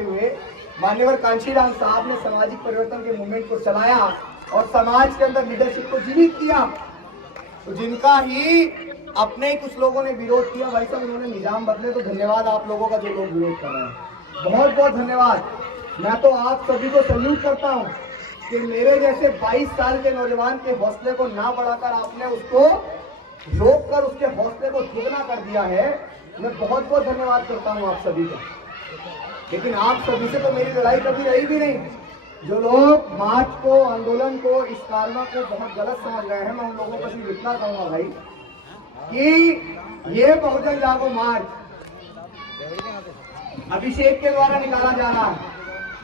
हुए मान्यवर कांशीराम साहब ने सामाजिक परिवर्तन के मूवमेंट को चलाया और समाज के अंदर लीडरशिप को जीवित किया, तो जिनका ही अपने ही कुछ लोगों ने विरोध किया, भाई साहब उन्होंने निजाम बदले, तो धन्यवाद आप लोगों का जो लोग विरोध कर रहे हैं, बहुत बहुत धन्यवाद। मैं तो आप सभी को सल्यूट करता हूं कि मेरे जैसे 22 साल के नौजवान के हौसले को ना बढ़ाकर आपने उसको रोक कर उसके हौसले को दुगना कर दिया है। मैं बहुत बहुत धन्यवाद करता हूं आप सभी का। लेकिन आप सभी से तो मेरी लड़ाई कभी रही भी नहीं। जो लोग मार्च को, आंदोलन को, इस कारवा को बहुत गलत समझ रहे हैं, मैं उन लोगों को सिर्फ इतना कहूंगा भाई कि ये बहुजन जागो मार्च अभिषेक के द्वारा निकाला जा रहा है,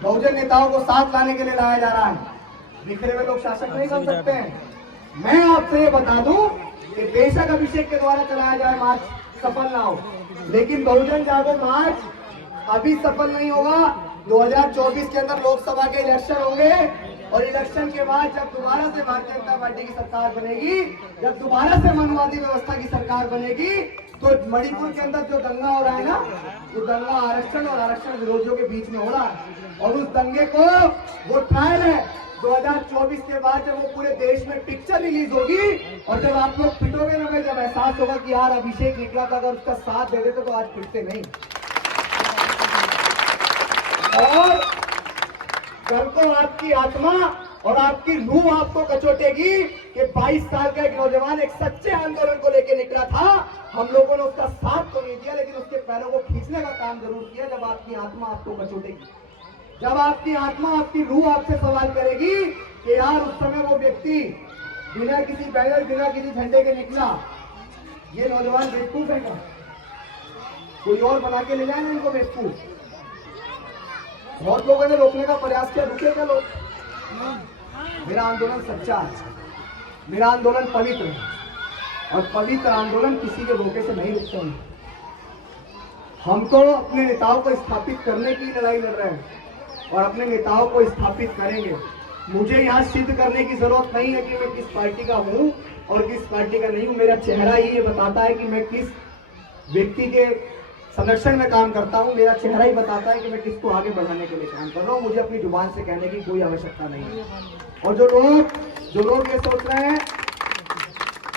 बहुजन नेताओं को साथ लाने के लिए लाया जा रहा है। बिखरे हुए लोग शासक नहीं बन सकते हैं। मैं आपसे ये बता दूं कि बेशक अभिषेक के द्वारा चलाया जाए मार्च सफल ना हो, लेकिन बहुजन जागो मार्च अभी सफल नहीं होगा। 2024 के अंदर लोकसभा के इलेक्शन होंगे और इलेक्शन के बाद जब दोबारा से भारतीय जनता पार्टी की सरकार बनेगी, जब दोबारा से मनवादी व्यवस्था की सरकार बनेगी, तो मणिपुर के अंदर जो दंगा हो रहा है ना, वो दंगा आरक्षण और आरक्षण विरोधियों के बीच में हो रहा है, और उस दंगे को वो ट्रायल है 2024 के बाद जब वो पूरे देश में पिक्चर रिलीज होगी और जब आप लोग पिटोगे ना, जब एहसास होगा कि यार अभिषेक निकला था, अगर उसका साथ दे देते तो आज पिटते नहीं। और कल को आपकी आत्मा और आपकी रूह आपको कचोटेगी कि 22 साल का एक नौजवान एक सच्चे आंदोलन को लेकर निकला था, हम लोगों ने उसका साथ तो नहीं दिया, लेकिन उसके पैरों को खींचने का काम जरूर किया। जब आपकी आत्मा आपको कचोटेगी, जब आपकी आत्मा, आपकी रूह आपसे सवाल करेगी कि यार उस समय वो व्यक्ति बिना किसी बैनर, बिना किसी झंडे के निकला, ये नौजवान बेवकूफ है क्या? कोई और बना के ले जाए ना इनको बेवकूफ। बहुत लोगों ने रोकने का प्रयास किया, रुके क्या लोग? मेरा आंदोलन सच्चा है, मेरा आंदोलन पवित्र है, और पवित्र आंदोलन किसी के रोके से नहीं रुकते हैं। हम तो अपने नेताओं को स्थापित करने की लड़ाई लड़ रहे हैं और अपने नेताओं को स्थापित करेंगे। मुझे यहाँ सिद्ध करने की जरूरत नहीं है कि मैं किस पार्टी का हूँ और किस पार्टी का नहीं हूँ। मेरा चेहरा ही ये बताता है कि मैं किस व्यक्ति के संरक्षण में काम करता हूँ। मेरा चेहरा ही बताता है कि मैं किसको आगे बढ़ाने के लिए काम कर रहा हूँ। मुझे अपनी जुबान से कहने की कोई आवश्यकता नहीं है। और जो लोग ये सोच रहे हैं,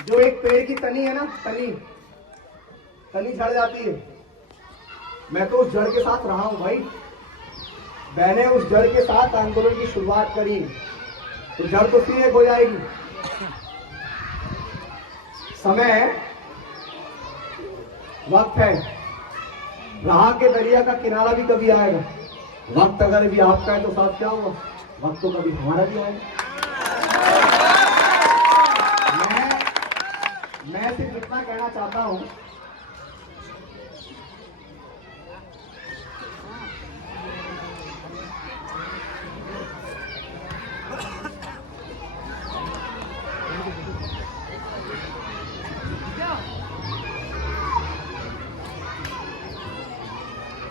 जो एक पेड़ की तनी है ना, तनी झड़ जाती है, मैं तो उस जड़ के साथ रहा हूं भाई। मैंने उस जड़ के साथ आंदोलन की शुरुआत करी, तो जड़ तो फिर एक हो जाएगी। समय, वक्त है, राह के दरिया का किनारा भी कभी आएगा। वक्त अगर भी आपका है तो साथ क्या होगा, वक्त तो कभी हमारा भी आएगा। मैं सिर्फ इतना कहना चाहता हूं,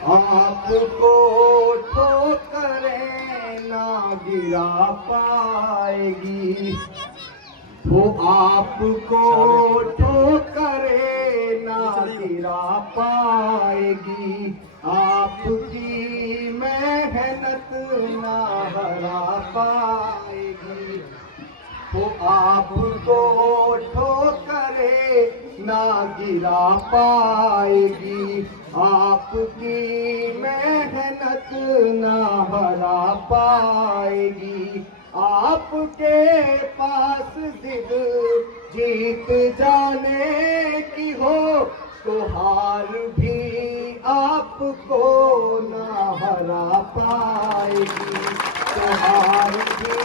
आपको ठोकरें ना गिरा पाएगी, वो आपको ठोकरें ना गिरा पाएगी, आपकी मेहनत ना हरा पाएगी, वो आपको ठोकरें ना गिरा पाएगी, आपकी मेहनत ना हरा पाएगी। आपके पास जिद जीत जाने की हो तो हार भी आपको ना हरा पाएगी, तो हार भी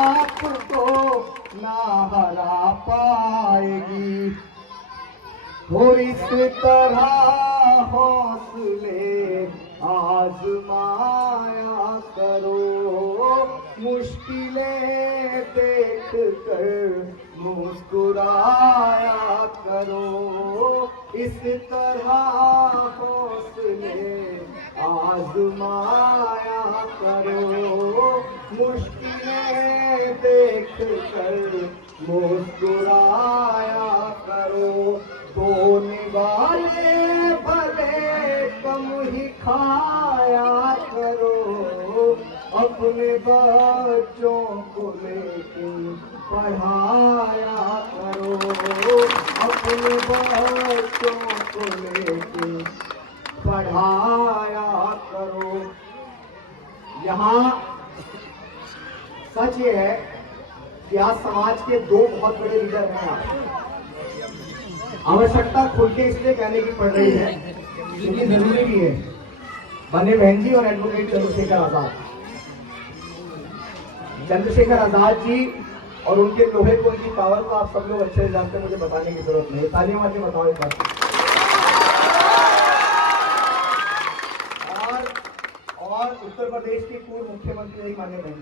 आपको ना हरा पाएगी। हो इस तरह हौसले आजमाया करो, मुश्किलें देख कर मुस्कुराया करो, इस तरह हौसले आजमाया करो, मुश्किलें देख कर मुस्कुराया करो। सोने वाले भले कम ही खाया करो, अपने बच्चों को लेके पढ़ाया करो, अपने बच्चों को लेके पढ़ाया करो। यहाँ सच ये है कि आज समाज के दो बहुत बड़े लीडर हैं। आवश्यकता खुल के इसलिए कहने की पड़ रही है क्योंकि जरूरी भी है। बने बहन जी और एडवोकेट चंद्रशेखर आजाद। चंद्रशेखर आजाद जी और उनके लोहे को, उनकी पावर को आप सब लोग अच्छे से जानते हैं, मुझे बताने की जरूरत नहीं। ताली मार के बताओ एक बार। और उत्तर प्रदेश की पूर्व मुख्यमंत्री रही माननीय बहन जी।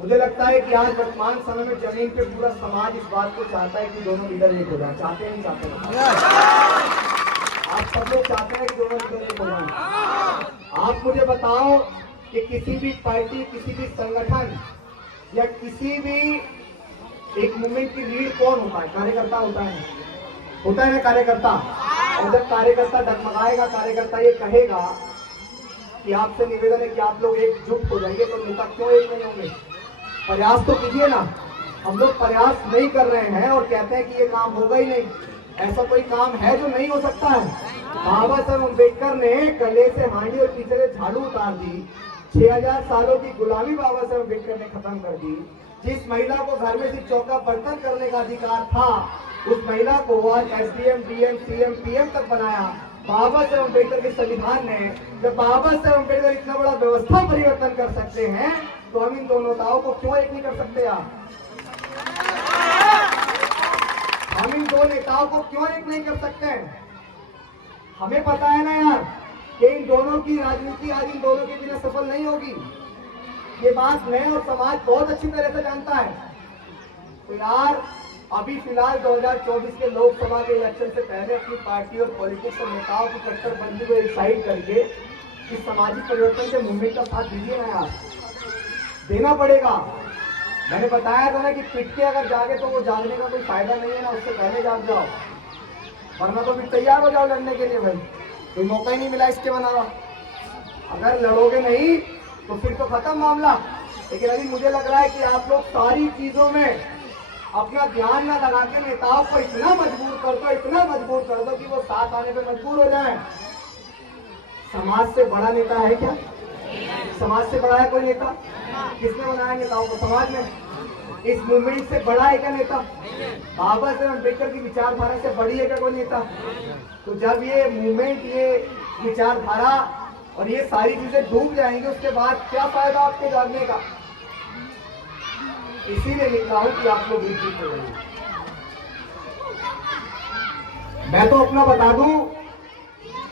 मुझे लगता है कि आज वर्तमान समय में जमीन पे पूरा समाज इस बात को चाहता है कि दोनों लीडर एक हो जाए। चाहते हैं नहीं चाहते हैं? आप सब लोग चाहते हैं कि दोनों लीडर एक हो जाए। आप मुझे बताओ कि किसी भी पार्टी, किसी भी संगठन या किसी भी एक मूवमेंट की लीड कौन होता है? कार्यकर्ता होता है ना कार्यकर्ता। और जब कार्यकर्ता डगमगाएगा, कार्यकर्ता ये कहेगा कि आपसे निवेदन है कि आप लोग एकजुट हो जाइए, तो नेता क्यों एक नहीं होंगे? प्रयास तो कीजिए ना। हम लोग प्रयास नहीं कर रहे हैं और कहते हैं कि ये काम होगा ही नहीं। ऐसा कोई काम है जो नहीं हो सकता है? बाबा साहब अम्बेडकर ने गले से हांडी और पीछे से झाड़ू उतार दी। 6000 सालों की गुलामी बाबा साहब अम्बेडकर ने खत्म कर दी। जिस महिला को घर में से चौका बर्तन करने का अधिकार था, उस महिला को आज एसडीएम, डीएम, सीएम, पीएम तक बनाया बाबा साहब अम्बेडकर के संविधान ने। जब बाबा साहब अम्बेडकर इतना बड़ा व्यवस्था परिवर्तन कर सकते हैं, तो हम इन दोनों नेताओं को क्यों एक नहीं कर सकते यार? हम इन दो नेताओं को क्यों एक नहीं कर सकते हैं? हमें पता है ना यार कि इन दोनों की राजनीति आज इन दोनों के बिना सफल नहीं होगी। ये बात मैं और समाज बहुत अच्छी तरह से जानता है। तो यार अभी फिलहाल 2024 के लोकसभा के इलेक्शन से पहले अपनी पार्टी और पॉलिटिक्स और नेताओं की कट्टरबंदी को एक साइड करके इस सामाजिक परिवर्तन के मूवमेंट का साथ दीजिए ना यार, देना पड़ेगा। मैंने बताया था ना कि पिट के अगर जागे तो वो जागने का कोई फायदा नहीं है ना, उससे पहले जाग जाओ, वरना तो फिर तैयार हो जाओ लड़ने के लिए। भाई कोई मौका ही नहीं मिला इसके बनाना। अगर लड़ोगे नहीं तो फिर तो खत्म मामला। लेकिन अभी मुझे लग रहा है कि आप लोग सारी चीजों में अपना ध्यान ना लगा के नेताओं को इतना मजबूर कर दो, इतना मजबूर कर दो कि वो साथ आने पे मजबूर हो जाए। समाज से बड़ा नेता है क्या? समाज से बड़ा है कोई नेता? किसने बनाया नेताओं को? समाज में। इस मूवमेंट से बड़ा है क्या नेता? बाबा साहब अम्बेडकर की विचारधारा से बड़ी है क्या कोई नेता? तो जब ये मूवमेंट, ये विचारधारा और ये सारी चीजें डूब जाएंगी, उसके बाद क्या फायदा आपके जागने का? इसीलिए निकला हूं कि आप लोग एकजुट हो जाइए। मैं तो अपना बता दूं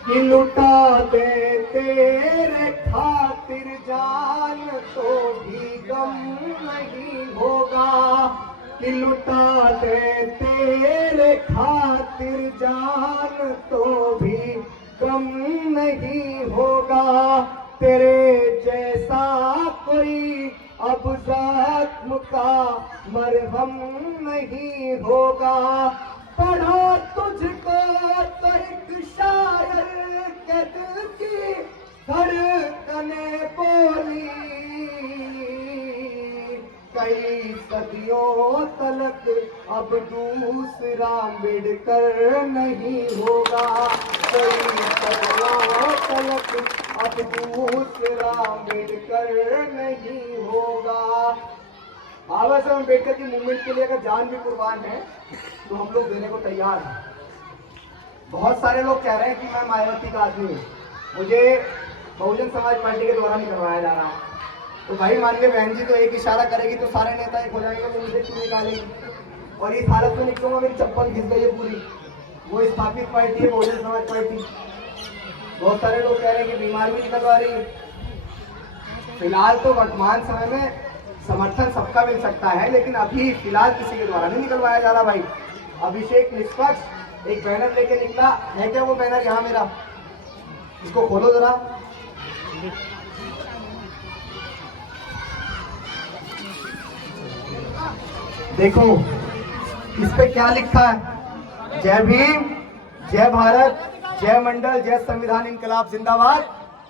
कि लुटाते तेरे खातिर जान तो भी गम नहीं होगा, कि लुटाते तेरे खातिर जान तो भी गम नहीं होगा। तेरे जैसा कोई अब जख्म का मरहम नहीं होगा। पढ़ा तुझको तो एक शायर के दिल की धड़कने बोली, कई सदियों तलक अब दूसरा अम्बेडकर नहीं होगा। कई सदियों तलक अब दूसरा अम्बेडकर नहीं होगा। बाबा साहब अम्बेडकर की मूवमेंट के लिए अगर जान भी कुर्बान है तो हम लोग देने को तैयार हैं। बहुत सारे लोग कह रहे हैं कि मैं मायावती का आदमी हूँ, मुझे बहुजन समाज पार्टी के द्वारा नहीं करवाया जा रहा है। तो भाई माननीय बहन जी तो एक इशारा करेगी तो सारे नेता एक हो जाएंगे, तो मुझे क्यों निकालेंगे? और इस हालत में निकलूंगा, मेरी चप्पल घिस गई है पूरी। वो स्थापित पार्टी है बहुजन समाज पार्टी। बहुत सारे लोग कह रहे हैं कि बीमार भी निकलवा रही है। फिलहाल तो वर्तमान समय में समर्थन सबका मिल सकता है, लेकिन अभी फिलहाल किसी के द्वारा नहीं निकलवाया जा रहा। भाई अभिषेक निष्पक्ष एक बैनर लेके निकला है। क्या वो बैनर? यहाँ मेरा, इसको खोलो जरा। देखो इस पे क्या लिखा है? जय भीम, जय भारत, जय मंडल, जय संविधान इनकलाब जिंदाबाद।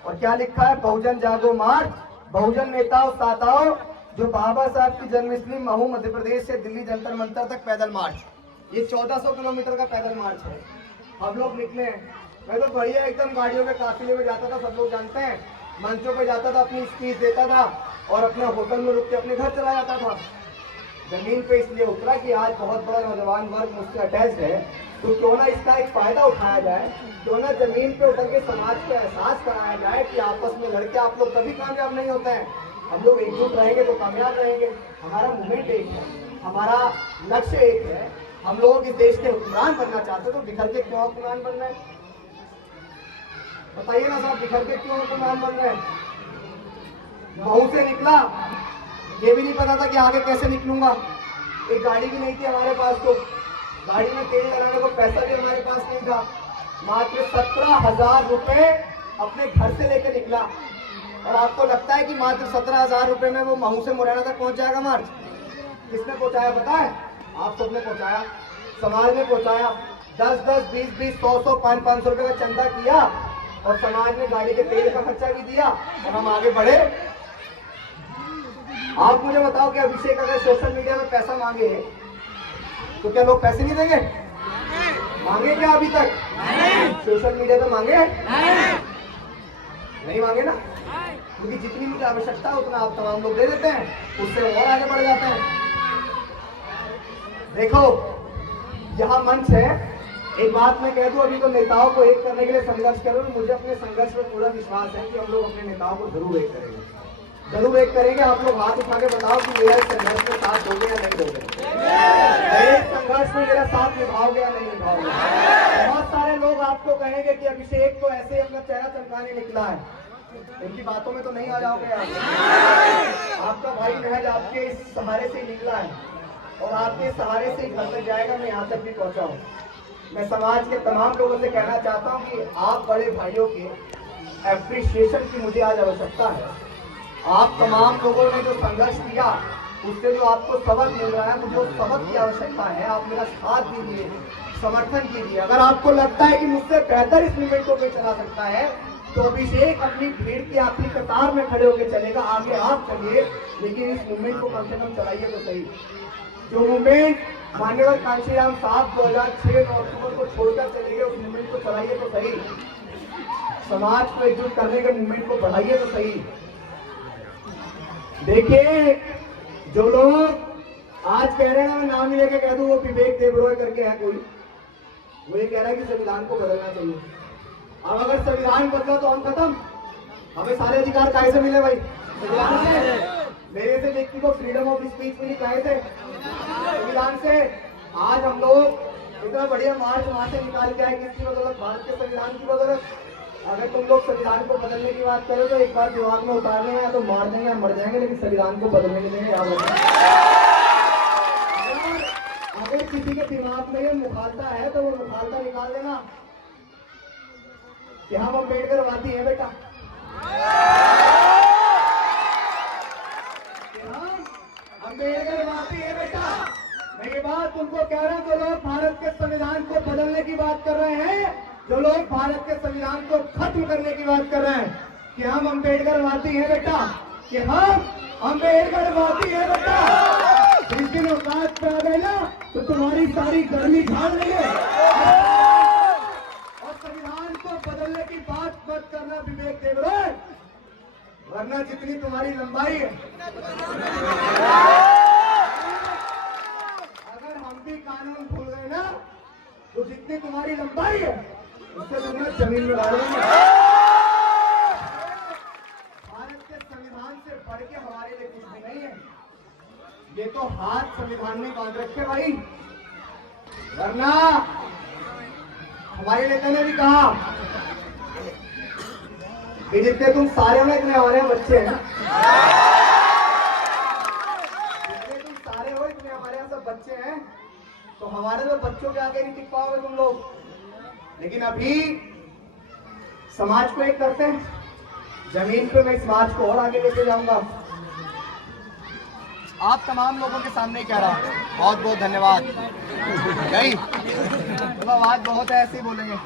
और क्या लिखा है? बहुजन जागो मार्च बहुजन नेताओं साताओं, जो बाबा साहब की जन्मस्थली महू मध्य प्रदेश से दिल्ली जंतर मंतर तक पैदल मार्च, ये 1400 किलोमीटर का पैदल मार्च है। हम लोग निकले हैं। मैं तो बढ़िया एकदम गाड़ियों में काफिले में जाता था, सब लोग जानते हैं, मंचों पे जाता था, अपनी स्पीच देता था और अपने होटल में रुक के अपने घर चला जाता था। जमीन पे इसलिए उतरा कि आज बहुत बड़ा नौजवान वर्ग मुझसे अटैच है, तो क्यों ना इसका एक फायदा उठाया जाए, क्यों ना जमीन पे उतर के समाज को एहसास कराया जाए कि आपस में लड़के आप लोग कभी कामयाब नहीं होते हैं। हम लोग एकजुट रहेंगे तो कामयाब रहेंगे। हमारा मूवमेंट एक है, हमारा लक्ष्य एक है। हम लोग इस देश के हुक्मरान बनना चाहते तो बिखर के क्यों हुक्मरान बन रहे हैं? बताइए ना साहब, बिखर के क्यों हुक्मरान बन रहे हैं? महू से निकला, ये भी नहीं पता था कि आगे कैसे निकलूंगा। एक गाड़ी भी नहीं थी हमारे पास, तो गाड़ी में तेल लगाने को पैसा भी हमारे पास नहीं था। मात्र 17,000 रुपए अपने घर से लेकर निकला। और आपको लगता है कि मात्र 17,000 रुपए में वो महू से मुरैना तक पहुंच जाएगा मार्च? किसने पहुंचाया पता है? आप सबने पहुंचाया, समाज ने पहुंचाया। 10-10, 20-20, 100-100, 500-500 रुपए का चंदा किया और समाज ने गाड़ी के तेल का खर्चा भी दिया और हम आगे बढ़े। आप मुझे बताओ कि अभिषेक अगर सोशल मीडिया में पैसा मांगे तो क्या लोग पैसे नहीं देंगे? मांगे क्या अभी तक? सोशल मीडिया पे मांगे? नहीं मांगे ना, क्योंकि जितनी मुझे आवश्यकता है उतना आप तमाम लोग दे देते हैं, उससे और आगे बढ़ जाते हैं। देखो, यहाँ मंच है, एक बात मैं कह दूं, अभी तो नेताओं को एक करने के लिए संघर्ष करो। मुझे अपने संघर्ष में पूरा विश्वास है कि हम लोग अपने नेताओं को जरूर एक करेंगे, जरूर एक करेंगे। आप लोग हाथ उठा के बताओ कि मेरा इस संघर्ष में साथ दोगे या नहीं दोगे? इस संघर्ष में मेरा साथ निभाओगे या नहीं निभाओगे? बहुत सारे लोग आपको कहेंगे कि अभिषेक तो ऐसे अपना चेहरा चमकाने निकला है, उनकी बातों में तो नहीं आ जाओगे आप। आपका भाई महज आपके इस सहारे से निकला है और आपके सहारे से घर तक जाएगा। मैं यहाँ तक भी पहुंचा हूँ। मैं समाज के तमाम लोगों से कहना चाहता हूँ कि आप बड़े भाइयों के एप्रिसिएशन की मुझे आज आवश्यकता है। आप तमाम लोगों ने जो संघर्ष किया उससे जो आपको सबक मिल रहा है, मुझे उस सबक की आवश्यकता है। आप मेरा साथ दीजिए, समर्थन कीजिए। अगर आपको लगता है कि मुझसे बेहतर इस मूवमेंट को कोई चला सकता है तो अभिषेक अपनी भीड़ की आखिरी कतार में खड़े होकर चलेगा, आगे आप चलिए, लेकिन इस मूवमेंट को कम से कम चलाइए तो सही। जो मूवमेंट मान्यवर कांशीराम साहब 2006 अक्टूबर को छोड़कर चले गए, उस मूवमेंट को चलाइए तो सही। समाज को एकजुट करने के मूवमेंट को बढ़ाइए तो सही। देखिए, जो लोग आज कह रहे हैं, मैं नाम ही लेके कह दूं, वो विवेक देबरॉय करके है कोई, वो ये कह रहा है कि संविधान को बदलना चाहिए। अब अगर संविधान बदला तो हम खत्म, हमें सारे अधिकार काहे से मिले भाई? संविधान से। मेरे से व्यक्ति को फ्रीडम ऑफ स्पीच मिली काहे से? संविधान से। आज हम लोग इतना बढ़िया मार्च वहां से निकाल के आए, किसकी बदौलत? भारत के संविधान की बदौलत। अगर तुम लोग संविधान को बदलने की बात करो तो एक बार दिमाग में उतारने में तो मार देंगे, मर जाएंगे, लेकिन संविधान को बदलने के लिए याद रखना। अगर किसी के दिमाग में ये मुखालता है तो वो मुखालता निकाल देना कि हम अम्बेडकर वादी है बेटा, अम्बेडकर वादी है बेटा। मैं ये बात उनको कह रहा हूं, जो लोग भारत के संविधान को बदलने की बात कर रहे हैं, जो लोग भारत के संविधान को खत्म करने की बात कर रहे हैं, कि हम अम्बेडकर वादी हैं बेटा, कि हम अम्बेडकर वादी हैं बेटा। जिस दिन औकात पे आ गए ना तो तुम्हारी सारी गर्मी झाड़ लेंगे और संविधान को बदलने की बात मत करना विवेक देबरॉय, वरना जितनी तुम्हारी लंबाई है, अगर हम भी कानून भूल गए ना तो जितनी तुम्हारी लंबाई है उससे तुमने जमीन में डाल देंगे। भारत के संविधान से बढ़ के हमारे लिए कुछ भी नहीं है। ये तो हाथ संविधान में बांध रखे भाई, वरना हमारे नेता ने भी कहा कि जितने तुम सारे हो इतने हमारे बच्चे हैं, जितने तुम सारे हो इतने हमारे यहाँ सब बच्चे हैं, तो हमारे तो बच्चों के आगे नहीं टिक पाओगे तुम लोग। लेकिन अभी समाज को एक करते हैं, जमीन पे मैं समाज को और आगे लेके जाऊंगा। आप तमाम लोगों के सामने कह रहा हूं, बहुत बहुत धन्यवाद। नहीं तो आवाज बहुत है, ऐसे ही बोलेंगे।